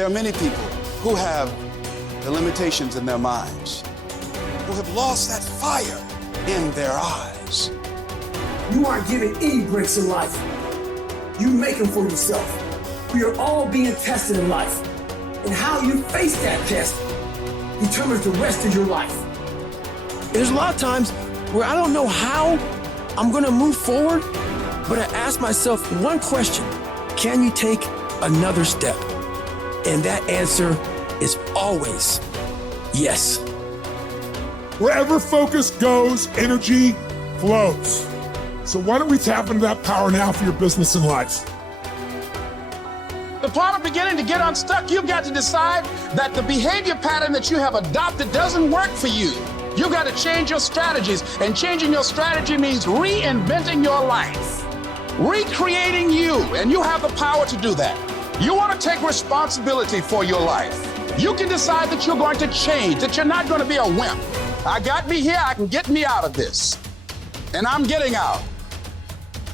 There are many people who have the limitations in their minds, who have lost that fire in their eyes. You aren't given any breaks in life. You make them for yourself. We are all being tested in life. And how you face that test determines the rest of your life. There's a lot of times where I don't know how I'm gonna move forward, but I ask myself one question: can you take another step? And that answer is always yes. Wherever focus goes, energy flows. So why don't we tap into that power now for your business and life? The part of beginning to get unstuck, you've got to decide that the behavior pattern that you have adopted doesn't work for you. You've got to change your strategies, and changing your strategy means reinventing your life, recreating you, and you have the power to do that. You want to take responsibility for your life. You can decide that you're going to change, that you're not going to be a wimp. I got me here, I can get me out of this, and I'm getting out.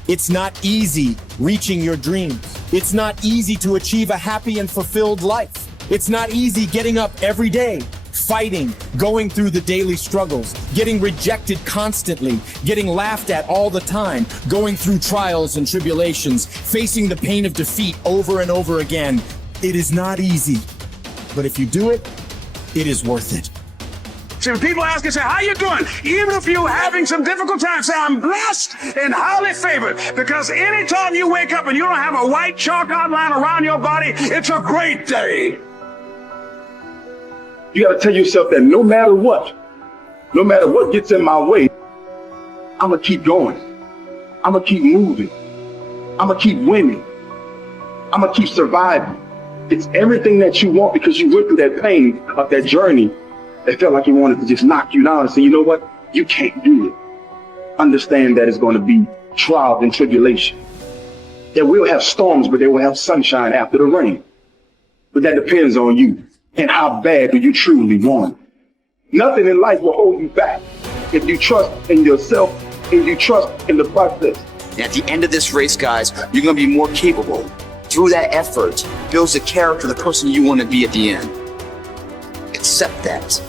It's not easy reaching your dreams. It's not easy to achieve a happy and fulfilled life. It's not easy getting up every day, fighting, going through the daily struggles, getting rejected constantly, getting laughed at all the time, going through trials and tribulations, facing the pain of defeat over and over again. It is not easy, but if you do it, it is worth it. See, when people ask you, say, how you doing? Even if you're having some difficult times, say, I'm blessed and highly favored. Because anytime you wake up and you don't have a white chalk outline around your body, it's a great day. You got to tell yourself that no matter what gets in my way, I'm going to keep going. I'm going to keep moving. I'm going to keep winning. I'm going to keep surviving. It's everything that you want, because you went through that pain of that journey. It felt like he wanted to just knock you down and say, you know what? You can't do it. Understand that it's going to be trials and tribulation. That we'll have storms, but they will have sunshine after the rain. But that depends on you and how bad do you truly want it. Nothing in life will hold you back if you trust in yourself and you trust in the process. And at the end of this race, guys, you're going to be more capable. Through that effort, builds the character, the person you want to be at the end. Accept that.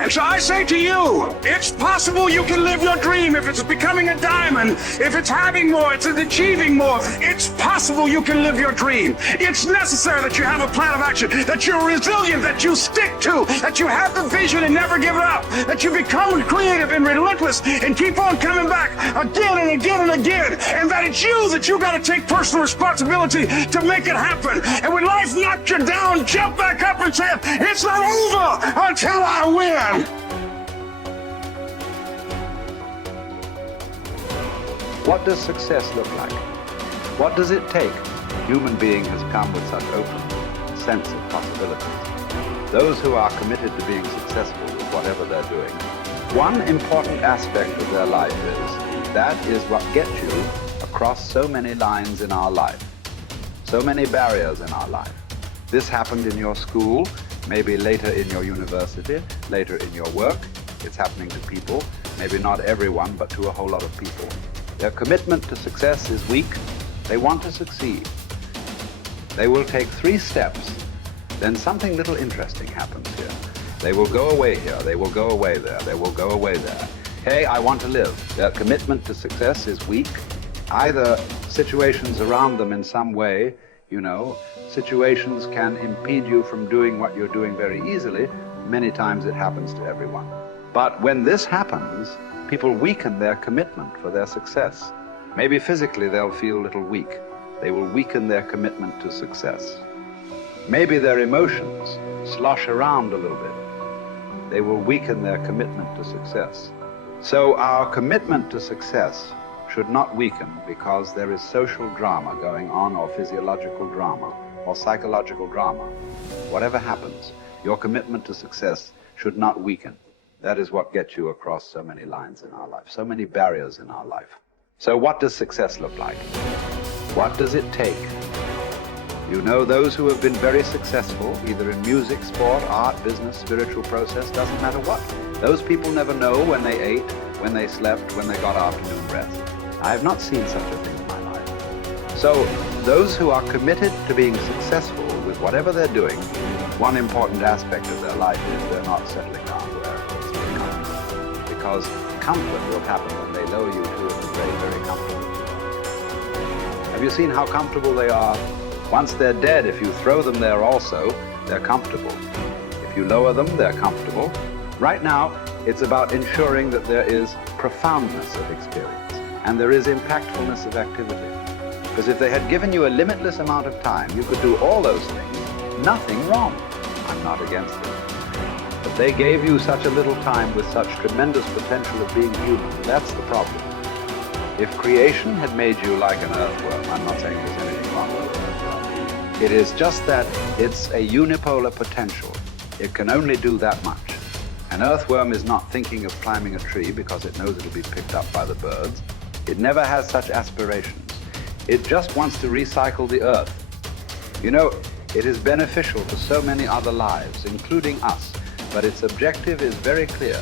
And so I say to you, it's possible you can live your dream. If it's becoming a diamond, if it's having more, it's achieving more, it's possible you can live your dream. It's necessary that you have a plan of action, that you're resilient, that you stick to, that you have the vision and never give it up, that you become creative and relentless and keep on coming back again and again and again, and that it's you that you got to take personal responsibility to make it happen. And when life knocks you down, jump back up and say, it's not over until I win. What does success look like? What does it take? A human being has come with such open sense of possibilities. Those who are committed to being successful with whatever they're doing, one important aspect of their life is, that is what gets you across so many lines in our life, so many barriers in our life. This happened in your school, maybe later in your university, later in your work. It's happening to people, maybe not everyone, but to a whole lot of people. Their commitment to success is weak. They want to succeed. They will take 3 steps, then something little interesting happens here. They will go away here, they will go away there, they will go away there. Hey, I want to live. Their commitment to success is weak. Either situations around them in some way, situations can impede you from doing what you're doing very easily. Many times it happens to everyone. But when this happens, people weaken their commitment for their success. Maybe physically they'll feel a little weak. They will weaken their commitment to success. Maybe their emotions slosh around a little bit. They will weaken their commitment to success. So our commitment to success should not weaken because there is social drama going on, or physiological drama, or psychological drama. Whatever happens, your commitment to success should not weaken. That is what gets you across so many lines in our life, so many barriers in our life. So what does success look like? What does it take? Those who have been very successful, either in music, sport, art, business, spiritual process, doesn't matter what. Those people never know when they ate, when they slept, when they got afternoon rest. I have not seen such a thing in my life. So those who are committed to being successful with whatever they're doing, one important aspect of their life is they're not settling down where it's very comfortable. Because comfort will happen when they lower you to a very, very comfortable. Have you seen how comfortable they are? Once they're dead, if you throw them there also, they're comfortable. If you lower them, they're comfortable. Right now, it's about ensuring that there is profoundness of experience and there is impactfulness of activity. Because if they had given you a limitless amount of time, you could do all those things, nothing wrong. I'm not against it. But they gave you such a little time with such tremendous potential of being human. That's the problem. If creation had made you like an earthworm, I'm not saying there's anything wrong with it. It is just that it's a unipolar potential. It can only do that much. An earthworm is not thinking of climbing a tree because it knows it'll be picked up by the birds. It never has such aspirations. It just wants to recycle the earth. You know, it is beneficial to so many other lives, including us, but its objective is very clear: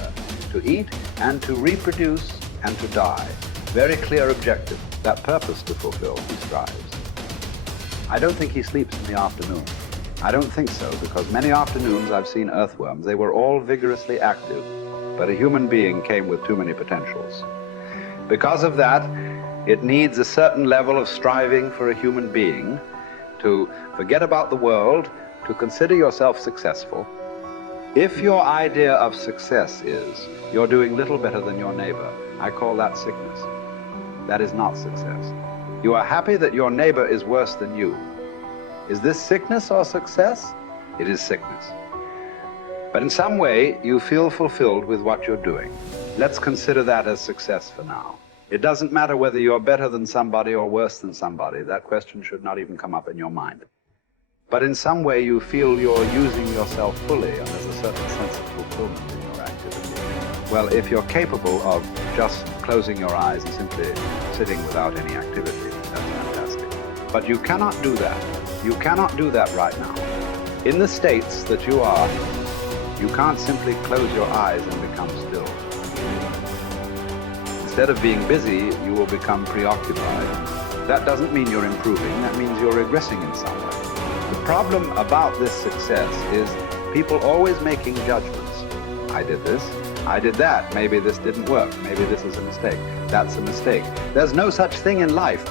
to eat and to reproduce and to die. Very clear objective, that purpose to fulfill he strives. I don't think he sleeps in the afternoon. I don't think so, because many afternoons I've seen earthworms. They were all vigorously active, but a human being came with too many potentials. Because of that, it needs a certain level of striving for a human being to forget about the world, to consider yourself successful. If your idea of success is you're doing little better than your neighbor, I call that sickness. That is not success. You are happy that your neighbor is worse than you. Is this sickness or success? It is sickness. But in some way, you feel fulfilled with what you're doing. Let's consider that as success for now. It doesn't matter whether you're better than somebody or worse than somebody. That question should not even come up in your mind. But in some way, you feel you're using yourself fully, and there's a certain sense of fulfillment in your activity. Well, if you're capable of just closing your eyes and simply sitting without any activity, that's fantastic. But you cannot do that. You cannot do that right now. In the states that you are, you can't simply close your eyes and become still. Instead of being busy, you will become preoccupied. That doesn't mean you're improving, that means you're regressing in some way. The problem about this success is people always making judgments. I did this, I did that, maybe this didn't work, maybe this is a mistake, that's a mistake. There's no such thing in life.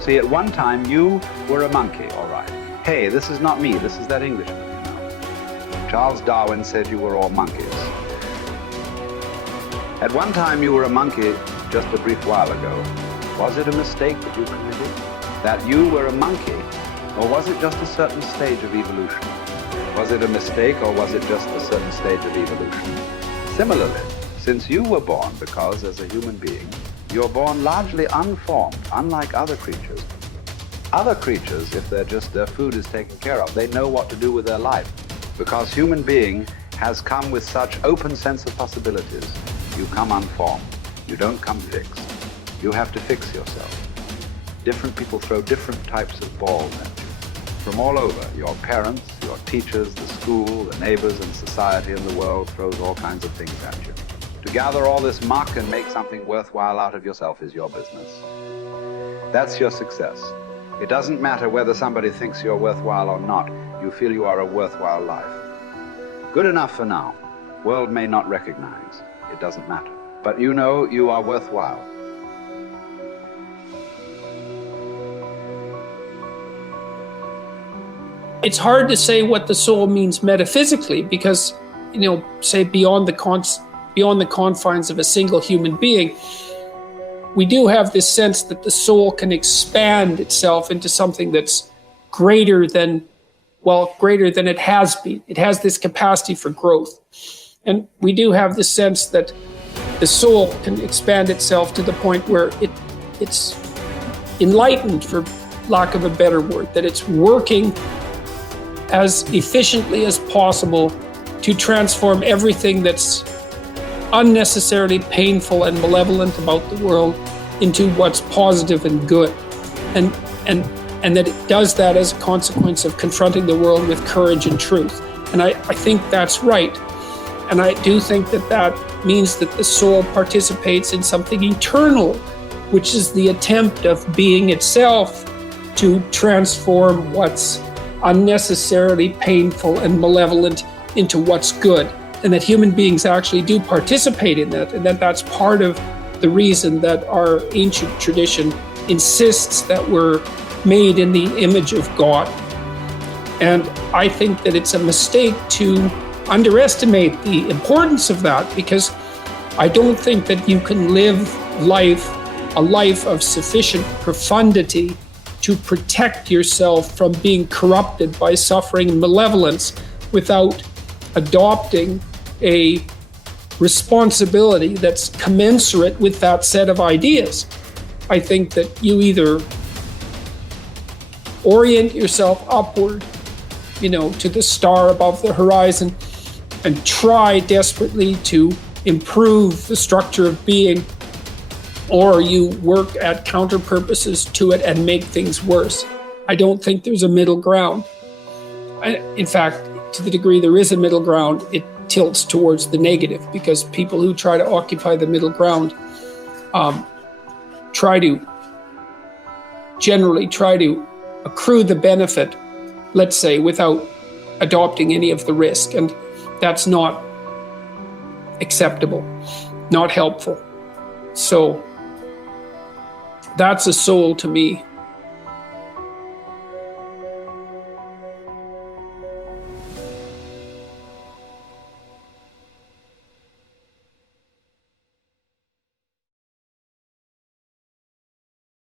See, at one time you were a monkey, all right. Hey, this is not me, this is that Englishman, you know. Charles Darwin said you were all monkeys. At one time you were a monkey just a brief while ago. Was it a mistake that you committed? That you were a monkey? Or was it just a certain stage of evolution? Was it a mistake or was it just a certain stage of evolution? Similarly, since you were born, because as a human being, you're born largely unformed, unlike other creatures. Other creatures, if their food is taken care of, they know what to do with their life. Because human being has come with such open sense of possibilities. You come unformed. You don't come fixed. You have to fix yourself. Different people throw different types of balls at you. From all over, your parents, your teachers, the school, the neighbors, and society and the world throws all kinds of things at you. To gather all this muck and make something worthwhile out of yourself is your business. That's your success. It doesn't matter whether somebody thinks you're worthwhile or not. You feel you are a worthwhile life. Good enough for now. World may not recognize. It doesn't matter. But you know you are worthwhile. It's hard to say what the soul means metaphysically because, say beyond the confines of a single human being, we do have this sense that the soul can expand itself into something that's greater than it has been. It has this capacity for growth. And we do have the sense that the soul can expand itself to the point where it's enlightened, for lack of a better word, that it's working as efficiently as possible to transform everything that's unnecessarily painful and malevolent about the world into what's positive and good. And that it does that as a consequence of confronting the world with courage and truth. And I think that's right. And I do think that means that the soul participates in something eternal, which is the attempt of being itself to transform what's unnecessarily painful and malevolent into what's good, and that human beings actually do participate in that, and that that's part of the reason that our ancient tradition insists that we're made in the image of God. And I think that it's a mistake to underestimate the importance of that, because I don't think that you can live a life of sufficient profundity to protect yourself from being corrupted by suffering and malevolence without adopting a responsibility that's commensurate with that set of ideas. I think that you either orient yourself upward, to the star above the horizon, and try desperately to improve the structure of being, or you work at counter purposes to it and make things worse. I don't think there's a middle ground. In fact, to the degree there is a middle ground, it tilts towards the negative, because people who try to occupy the middle ground generally try to accrue the benefit, let's say, without adopting any of the risk. And that's not acceptable, not helpful. So that's a soul to me.